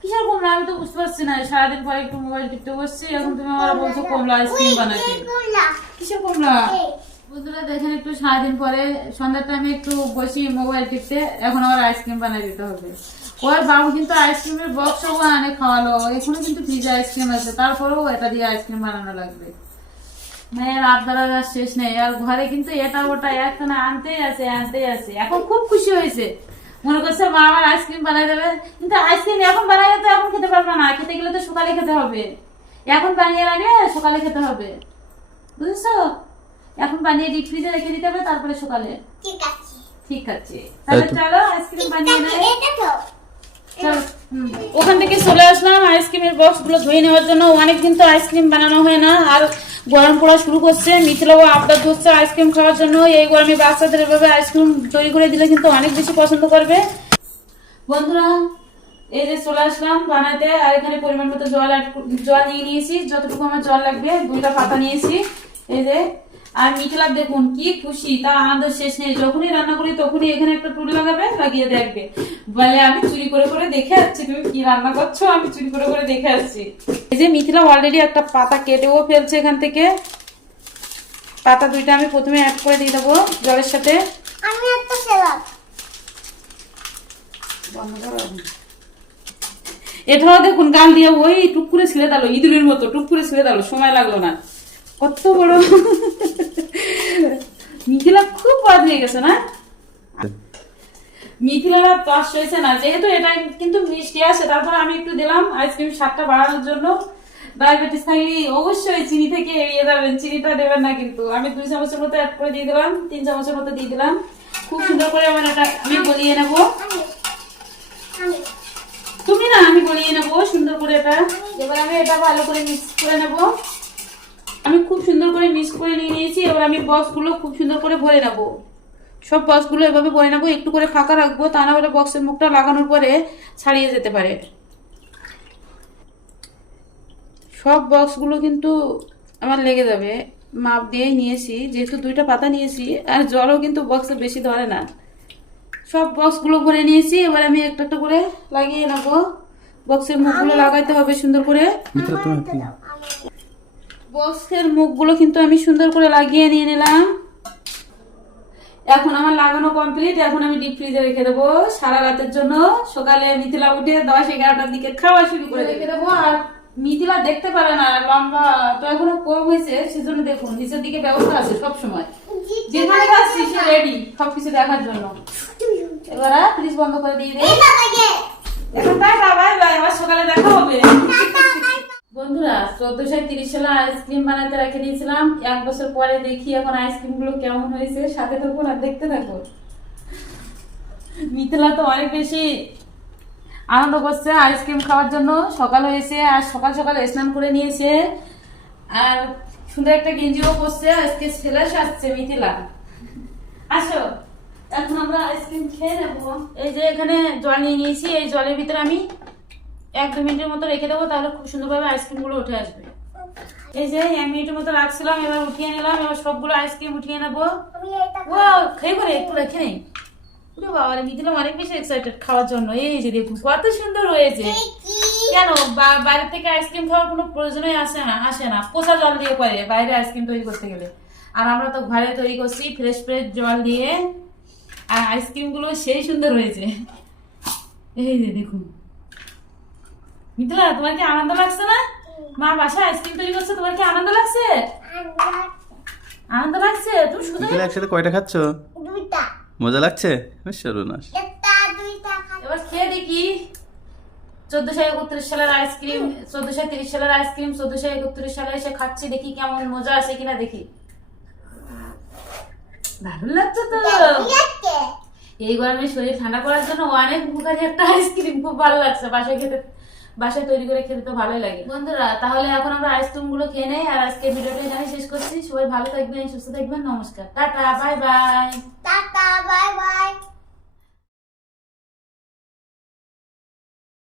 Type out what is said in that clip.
কিসের কমলা? আমি তো বুঝতে পারছি না সারাদিন পরে একটু মোবাইল টিপতে বসছি এখন তুমি আমার বলছো কমলা। আইসক্রিম বানাতে। কিসের কমলা? বন্ধুরা দেখেন একটু সারাদিন পরে সন্ধ্যার টাইমে একটু বসি মোবাইল টিপতে এখন আমার আইসক্রিম বানিয়ে দিতে হবে। ওর বাবু কিন্তু আইসক্রিমের বক্স আনে খাওয়ালো। এখনও কিন্তু ফ্রিজে আইসক্রিম আছে তারপরেও এটা দিয়ে আইসক্রিম বানানো লাগবে। মায়ের আবদার আর শেষ নেই আর ঘরে কিন্তু এটা ওটা একটা না আনতেই আছে আনতেই আছে। এখন খুব খুশি হয়েছে। মনে করছে মা আমার আইসক্রিম বানাই দেবে। কিন্তু আইসক্রিম এখন বানাইলে তো এখন খেতে পারবে না। খেতে গেলে তো সকালে খেতে হবে। এখন বানিয়ে রাখলে সকালে খেতে হবে। বুঝেছ? এখন বানিয়ে ডিপ ফ্রিজে রেখে দিতে হবে তারপরে সকালে। ঠিক আছে। ঠিক আছে। তাহলে চলো আইসক্রিম বানিয়ে চল, হুম। ওখান থেকে চলে আসলাম আইসক্রিমের বক্সগুলো ধুয়ে নেওয়ার জন্য। অনেক দিন তো আইসক্রিম বানানো হয় না। আর গরম পড়া শুরু করছে মিথিলাও আবদার ধরছে, আইসক্রিম খাওয়ার জন্য। এই গরমে বাচ্চাদের এভাবে আইসক্রিম তৈরি করে দিলে কিন্তু অনেক বেশি পছন্দ করবে। বন্ধুরা, এই যে চলে আসলাম বানাতে আর এখানে পরিমাণ মতো জল জল নিয়ে নিয়েছি। যতটুকু আমার জল লাগবে, দুইটা পাতা নিয়েছি। এই যে আর মিথিলা দেখুন কি খুশি তার আনন্দ শেষ নেই। যখনই রান্না করি তখনই এখানে একটা টুল লাগাবে লাগিয়ে দেখবে। বলে আমি চুরি করে করে দেখে আসছি তুমি কি রান্না করছ? আমি চুরি করে করে দেখে আসছি। এই যে মিথিলা অলরেডি একটা পাতা কেটেও ফেলছে এখান থেকে। পাতা দুইটা আমি প্রথমে অ্যাড করে দিয়ে দেবো জলের সাথে। আমি একটা সেলাম বন্ধ করো। এটাও দেখুন গাল দিয়ে ওই টুক করে ছিঁড়ে দিল ইঁদুরের মতো টুক করে ছিঁড়ে দিল সময় লাগল না। কত বড়। মিথিলা খুব বাদ হয়ে গেছে না? মিথিলারা হয়েছে না যেহেতু এটা কিন্তু মিষ্টি আছে তারপর আমি একটু দিলাম আইসক্রিম স্বাদটা বাড়ানোর জন্য। ডায়াবেটিস থাকলে অবশ্যই চিনি থেকে এড়িয়ে যাবেন চিনিটা দেবেন না কিন্তু। আমি দুই চামচের মতো অ্যাড করে দিয়ে দিলাম তিন চামচের মতো দিয়ে দিলাম। খুব সুন্দর করে আমার এটা আমি গলিয়ে নেব। তুমি না আমি গলিয়ে নেব সুন্দর করে এটা। এবার আমি এটা ভালো করে মিক্স করে নেব। আমি খুব সুন্দর করে মিক্স করে নিয়ে নিয়েছি এবার আমি বক্সগুলো খুব সুন্দর করে ভরে নেব। সব বক্সগুলো এভাবে ভরে নেব একটু করে ফাঁকা রাখব তা না হলে বক্সের মুখটা লাগানোর পরে ছাড়িয়ে যেতে পারে। সব বক্সগুলো কিন্তু আমার লেগে যাবে মাপ দিয়েই নিয়েছি যেহেতু দুইটা পাতা নিয়েছি আর জলও কিন্তু বক্সে বেশি ধরে না। সব বক্সগুলো ভরে নিয়েছি এবার আমি একটা একটা করে লাগিয়ে নেব। বক্সের মুখগুলো লাগাইতে হবে সুন্দর করে। বক্সের মুখগুলো কিন্তু আমি সুন্দর করে লাগিয়ে নিয়ে নিলাম। এখন আমার লাগানো কমপ্লিট এখন আমি ডিপ ফ্রিজে রেখে দেবো। সারা রাতের জন্য সকালে মিথিলা উঠে দশ এগারোটার দিকে খাওয়া শুরু করে রেখে দেবো। আর মিথিলা দেখতে পারে না লম্বা তো এখনও কম হয়েছে সেজন্য দেখুন নিচের দিকে ব্যবস্থা আছে সব সময় যেখানে যাচ্ছি সে রেডি সবকিছু দেখার জন্য। এবার ফ্রিজ বন্ধ করে দিয়ে দেখে এখন টাটা বাই বাই আবার সকালে দেখা হবে। বন্ধুরা, চোদ্দশো তিরিশ সালে আইসক্রিম বানাতে রেখে দিয়েছিলাম। এক বছর পরে দেখি এখন আইসক্রিমগুলো কেমন হয়েছে। সাথে থাকুন আর দেখতে থাকুন। মিথিলা তো অনেক বেশি আনন্দ করছে আইসক্রিম খাওয়ার জন্য। সকাল হয়েছে আর সকাল সকাল স্নান করে নিয়েছে। আর সুন্দর একটা গেঞ্জিও করছে আজকে ছেলে সাজছে মিথিলা। আসো। এখন আমরা আইসক্রিম খেয়ে নেব। এই যে এখানে জল নিয়ে নিয়েছি। এই জলের ভিতরে আমি এক দু মিনিটের মতো রেখে দেবো, তাহলে খুব সুন্দরভাবে আইসক্রিমগুলো উঠে আসবে। এই যে এক মিনিটের মতো রাখছিলাম, এবার উঠিয়ে নিলাম, এবার সবগুলো আইসক্রিম উঠিয়ে নেব। ও খেয়ে করে একটু রেখে নেই। বাবা রে মিথিলাম অনেক বেশি এক্সাইটেড খাওয়ার জন্য। এই যে দেখুন কত সুন্দর হয়েছে। কেন, বা- বাইরে থেকে আইসক্রিম খাওয়ার কোনো প্রয়োজনই আসে না আসে না। পোষা জল দিয়ে করে, বাইরে আইসক্রিম তৈরি করতে গেলে। আর আমরা তো ঘরে তৈরি করছি ফ্রেশ ফ্রেশ জল দিয়ে। আর আইসক্রিমগুলো সেই সুন্দর হয়েছে। এই যে দেখুন। মিথিলা তোমার কি আনন্দ লাগছে না? মা বাসায় আইসক্রিম তৈরি করছে তোমার কি আনন্দ লাগছে? আনন্দ লাগছে? তুমি শুধু মিত্রা একসাথে কয়টা খাচ্ছ? দুইটা। মজা লাগছে? সর্বনাশ। একটা দুইটা এবার খেয়ে দেখি। চোদ্দশো একত্রিশ সালের আইসক্রিম চোদ্দশো তিরিশ সালের আইসক্রিম চোদ্দশো একত্রিশ সালে এসে খাচ্ছি দেখি কেমন মজা আছে কিনা দেখি। দারুণ লাগছে তো। এই গরমে শরীর ঠান্ডা করার জন্য অনেক উপকারী একটা আইসক্রিম খুব ভালো লাগছে বাসায় খেতে। বাসায় তৈরি করে খেতে তো ভালোই লাগে। বন্ধুরা, তাহলে এখন আমরা আইসক্রিমগুলো খেয়ে নেই আর আজকে ভিডিওটা এখানে শেষ করছি। সবাই ভালো থাকবেন, সুস্থ থাকবেন, নমস্কার। Tata bye bye tata bye bye